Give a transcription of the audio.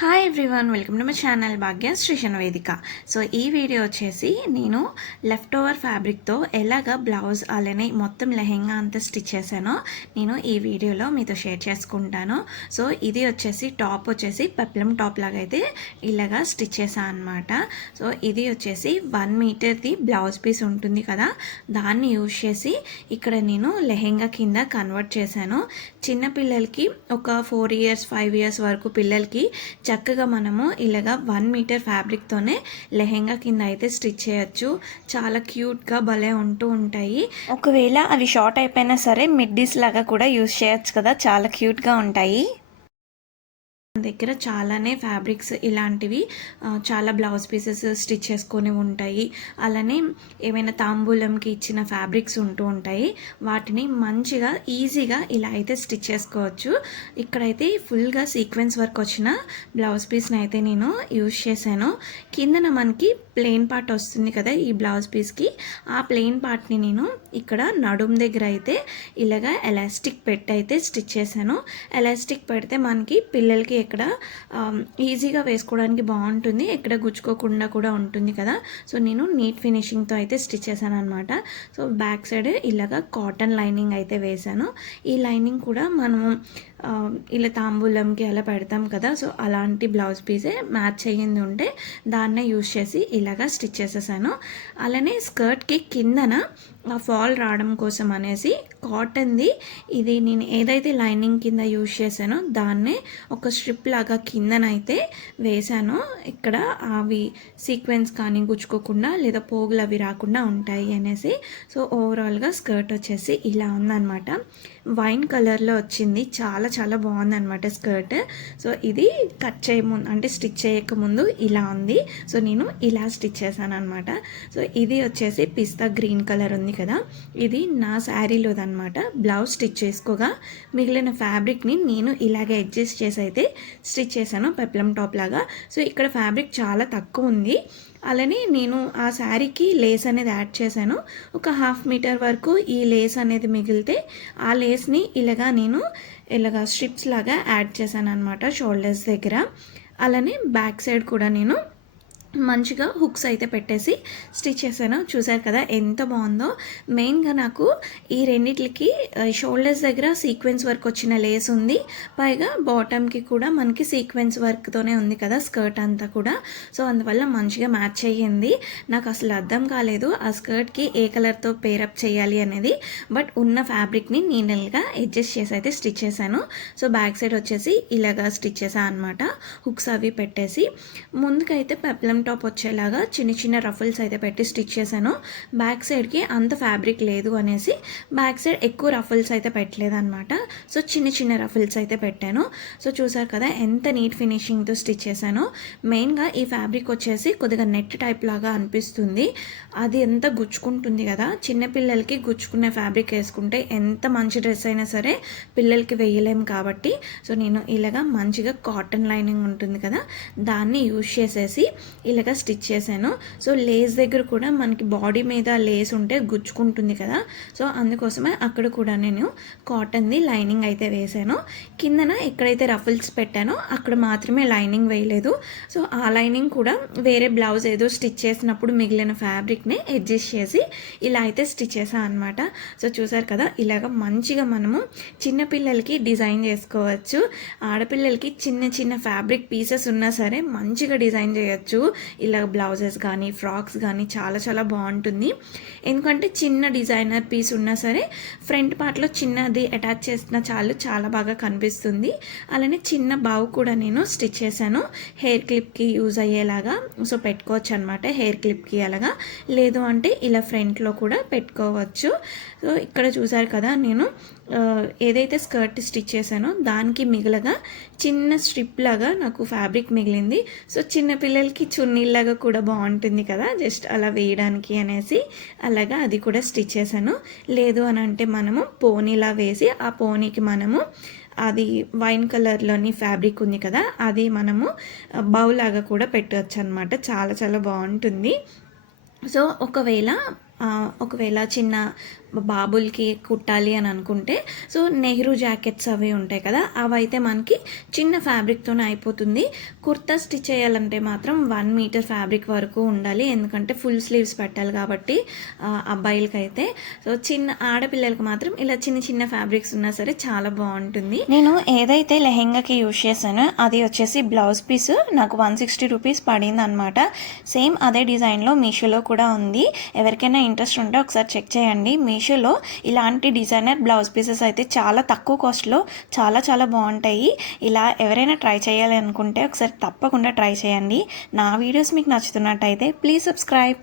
Hi everyone, welcome to my channel Bhagya Srishan Vedika. So ఈ video వచ్చేసి నేను లెఫ్ట్ ఓవర్ ఫ్యాబ్రిక్తో ఎలాగ బ్లౌజ్ అలానే మొత్తం లెహెంగా అంతా స్టిచ్ చేశానో నేను ఈ వీడియోలో మీతో షేర్ చేసుకుంటాను. సో ఇది వచ్చేసి టాప్ వచ్చేసి పెప్లం టాప్ లాగా అయితే ఇలాగా స్టిచ్ చేశాను అనమాట. సో ఇది వచ్చేసి 1 మీటర్ది బ్లౌజ్ పీస్ ఉంటుంది కదా, దాన్ని యూజ్ చేసి ఇక్కడ నేను లెహెంగా కింద కన్వర్ట్ చేశాను. చిన్నపిల్లలకి ఒక 4 ఇయర్స్ 5 ఇయర్స్ వరకు పిల్లలకి చక్కగా మనము ఇలాగా 1 మీటర్ ఫ్యాబ్రిక్తోనే లెహెంగా కింద అయితే స్టిచ్ చేయొచ్చు. చాలా క్యూట్గా భలే ఉంటూ ఉంటాయి. ఒకవేళ అవి షార్ట్ అయిపోయినా సరే మిడ్డీస్ లాగా కూడా యూజ్ చేయొచ్చు కదా, చాలా క్యూట్గా ఉంటాయి. దగ్గర చాలానే ఫ్యాబ్రిక్స్ ఇలాంటివి చాలా బ్లౌజ్ పీసెస్ స్టిచ్ చేసుకొని ఉంటాయి. అలానే ఏమైనా తాంబూలంకి ఇచ్చిన ఫ్యాబ్రిక్స్ ఉంటూ ఉంటాయి. వాటిని మంచిగా ఈజీగా ఇలా అయితే స్టిచ్ చేసుకోవచ్చు. ఇక్కడైతే ఫుల్గా సీక్వెన్స్ వర్క్ వచ్చిన బ్లౌజ్ పీస్ని అయితే నేను యూజ్ చేశాను. కిందన మనకి ప్లెయిన్ పార్ట్ వస్తుంది కదా ఈ బ్లౌజ్ పీస్కి, ఆ ప్లెయిన్ పార్ట్ని నేను ఇక్కడ నడుం దగ్గర అయితే ఇలాగా ఎలాస్టిక్ పెట్టి అయితే స్టిచ్ చేశాను. ఎలాస్టిక్ పెడితే మనకి పిల్లలకి ఇక్కడ ఈజీగా వేసుకోవడానికి బాగుంటుంది, ఎక్కడ గుచ్చుకోకుండా కూడా ఉంటుంది కదా. సో నేను నీట్ ఫినిషింగ్తో అయితే స్టిచ్ చేశాను అనమాట. సో బ్యాక్ సైడ్ ఇలాగా కాటన్ లైనింగ్ అయితే వేశాను. ఈ లైనింగ్ కూడా మనము ఇలా తాంబూలంకి అలా పెడతాం కదా, సో అలాంటి బ్లౌజ్ పీసే మ్యాచ్ అయ్యింది ఉంటే దాన్నే యూజ్ చేసి ఇలాగా స్టిచ్ చేసేసాను. అలానే స్కర్ట్కి కిందన ఫాల్ రావడం కోసం అనేసి కాటన్ది ఇది నేను ఏదైతే లైనింగ్ కింద యూజ్ చేశానో దాన్నే ఒక స్ట్రిప్ లాగా కిందనైతే వేశాను. ఇక్కడ అవి సీక్వెన్స్ కానీ గుచ్చుకోకుండా లేదా పోగులు అవి రాకుండా ఉంటాయి అనేసి. సో ఓవరాల్గా స్కర్ట్ వచ్చేసి ఇలా ఉందన్నమాట. వైన్ కలర్లో వచ్చింది, చాలా చాలా బాగుందన్నమాట స్కర్ట్. సో ఇది కట్ చేయముందు అంటే స్టిచ్ చేయకముందు ఇలా ఉంది. సో నేను ఇలా స్టిచ్ చేశాను అనమాట. సో ఇది వచ్చేసి పిస్తా గ్రీన్ కలర్ ఉంది కదా, ఇది నా శారీలోదన్నమాట. బ్లౌజ్ స్టిచ్ చేసుకోగా మిగిలిన ఫ్యాబ్రిక్ని నేను ఇలాగే అడ్జస్ట్ చేసి అయితే స్టిచ్ చేశాను పెప్లం టాప్ లాగా. సో ఇక్కడ ఫ్యాబ్రిక్ చాలా తక్కువ ఉంది. అలానే నేను ఆ శారీకి లేస్ అనేది యాడ్ చేశాను. ఒక 1/2 మీటర్ వరకు ఈ లేస్ అనేది మిగిలితే ఆ లేస్ని నేను ఇలాగా స్ట్రిప్స్ లాగా యాడ్ చేశాను అనమాట షోల్డర్స్ దగ్గర. అలానే బ్యాక్ సైడ్ కూడా నేను మంచిగా హుక్స్ అయితే పెట్టేసి స్టిచ్ చేశాను. చూసారు కదా ఎంత బాగుందో. మెయిన్గా నాకు ఈ రెండిట్లకి షోల్డర్స్ దగ్గర సీక్వెన్స్ వర్క్ వచ్చిన లేస్ ఉంది, పైగా బాటమ్కి కూడా మనకి సీక్వెన్స్ వర్క్తోనే ఉంది కదా స్కర్ట్ అంతా కూడా. సో అందువల్ల మంచిగా మ్యాచ్ అయ్యింది. నాకు అసలు అర్థం కాలేదు ఆ స్కర్ట్కి ఏ కలర్తో పేరప్ చేయాలి అనేది, బట్ ఉన్న ఫ్యాబ్రిక్ని నీట్గా అడ్జస్ట్ చేసి అయితే స్టిచ్ చేశాను. సో బ్యాక్ సైడ్ వచ్చేసి ఇలాగా స్టిచ్ చేశాను అనమాట, హుక్స్ అవి పెట్టేసి. ముందుకైతే పెప్లం టాప్ వచ్చేలాగా చిన్న చిన్న రఫుల్స్ అయితే పెట్టి స్టిచ్ చేశాను. బ్యాక్ సైడ్కి అంత ఫ్యాబ్రిక్ లేదు అనేసి బ్యాక్ సైడ్ ఎక్కువ రఫుల్స్ అయితే పెట్టలేదు అనమాట. సో చిన్న చిన్న రఫుల్స్ అయితే పెట్టాను. సో చూసారు కదా ఎంత నీట్ ఫినిషింగ్తో స్టిచ్ చేశాను. మెయిన్గా ఈ ఫ్యాబ్రిక్ వచ్చేసి కొద్దిగా నెట్ టైప్ లాగా అనిపిస్తుంది, అది ఎంత గుచ్చుకుంటుంది కదా. చిన్నపిల్లలకి గుచ్చుకునే ఫ్యాబ్రిక్ వేసుకుంటే ఎంత మంచి డ్రెస్ అయినా సరే పిల్లలకి వేయలేము కాబట్టి, సో నేను ఇలాగా మంచిగా కాటన్ లైనింగ్ ఉంటుంది కదా దాన్ని యూజ్ చేసేసి ఇలాగా స్టిచ్ చేశాను. సో లేస్ దగ్గర కూడా మనకి బాడీ మీద లేస్ ఉంటే గుచ్చుకుంటుంది కదా, సో అందుకోసమే అక్కడ కూడా నేను కాటన్ది లైనింగ్ అయితే వేసాను. కిందన ఎక్కడైతే రఫుల్స్ పెట్టానో అక్కడ మాత్రమే లైనింగ్ వేయలేదు. సో ఆ లైనింగ్ కూడా వేరే బ్లౌజ్ ఏదో స్టిచ్ చేసినప్పుడు మిగిలిన ఫ్యాబ్రిక్ని అడ్జస్ట్ చేసి ఇలా అయితే స్టిచ్ చేశాను అనమాట. సో చూసారు కదా ఇలాగ మంచిగా మనము చిన్నపిల్లలకి డిజైన్ చేసుకోవచ్చు. ఆడపిల్లలకి చిన్న చిన్న ఫ్యాబ్రిక్ పీసెస్ ఉన్నా సరే మంచిగా డిజైన్ చేయొచ్చు. ఇలా బ్లౌజెస్ కానీ ఫ్రాక్స్ కానీ చాలా చాలా బాగుంటుంది. ఎందుకంటే చిన్న డిజైనర్ పీస్ ఉన్నా సరే ఫ్రంట్ పార్ట్లో చిన్నది అటాచ్ చేసిన చాలా బాగా కనిపిస్తుంది. అలానే చిన్న బావు కూడా నేను స్టిచ్ చేశాను హెయిర్ క్లిప్కి యూజ్ అయ్యేలాగా. సో పెట్టుకోవచ్చు అనమాట హెయిర్ క్లిప్కి, అలాగా లేదు అంటే ఇలా ఫ్రంట్లో కూడా పెట్టుకోవచ్చు. సో ఇక్కడ చూసారు కదా నేను ఏదైతే స్కర్ట్ స్టిచ్ చేశానో దానికి మిగలగా చిన్న స్ట్రిప్ లాగా నాకు ఫ్యాబ్రిక్ మిగిలింది. సో చిన్నపిల్లలకి చున్నీలాగా కూడా బాగుంటుంది కదా జస్ట్ అలా వేయడానికి అనేసి అలాగా అది కూడా స్టిచ్ చేశాను. లేదు అని అంటే మనము పోనీలా వేసి ఆ పోనీకి మనము అది వైన్ కలర్లోని ఫ్యాబ్రిక్ ఉంది కదా అది మనము బౌలాగా కూడా పెట్టవచ్చు అనమాట. చాలా చాలా బాగుంటుంది. సో ఒకవేళ ఒకవేళ చిన్న బాబులకి కుట్టాలి అని అనుకుంటే సో నెహ్రూ జాకెట్స్ అవి ఉంటాయి కదా, అవి అయితే మనకి చిన్న ఫ్యాబ్రిక్తోనే అయిపోతుంది. కుర్తా స్టిచ్ చేయాలంటే మాత్రం 1 మీటర్ ఫ్యాబ్రిక్ వరకు ఉండాలి, ఎందుకంటే ఫుల్ స్లీవ్స్ పెట్టాలి కాబట్టి అబ్బాయిలకి అయితే. సో చిన్న ఆడపిల్లలకి మాత్రం ఇలా చిన్న చిన్న ఫ్యాబ్రిక్స్ ఉన్నా సరే చాలా బాగుంటుంది. నేను ఏదైతే లెహెంగాకి యూజ్ చేశానో అది వచ్చేసి బ్లౌజ్ పీస్ నాకు 160 రూపీస్ పడింది అనమాట. సేమ్ అదే డిజైన్లో మీషోలో కూడా ఉంది. ఎవరికైనా ఇంట్రెస్ట్ ఉంటే ఒకసారి చెక్ చేయండి. మీషోలో ఇలాంటి డిజైనర్ బ్లౌజ్ పీసెస్ అయితే చాలా తక్కువ కాస్ట్లో చాలా చాలా బాగుంటాయి. ఇలా ఎవరైనా ట్రై చేయాలి అనుకుంటే ఒకసారి తప్పకుండా ట్రై చేయండి. నా వీడియోస్ మీకు నచ్చుతున్నట్టయితే ప్లీజ్ సబ్స్క్రైబ్.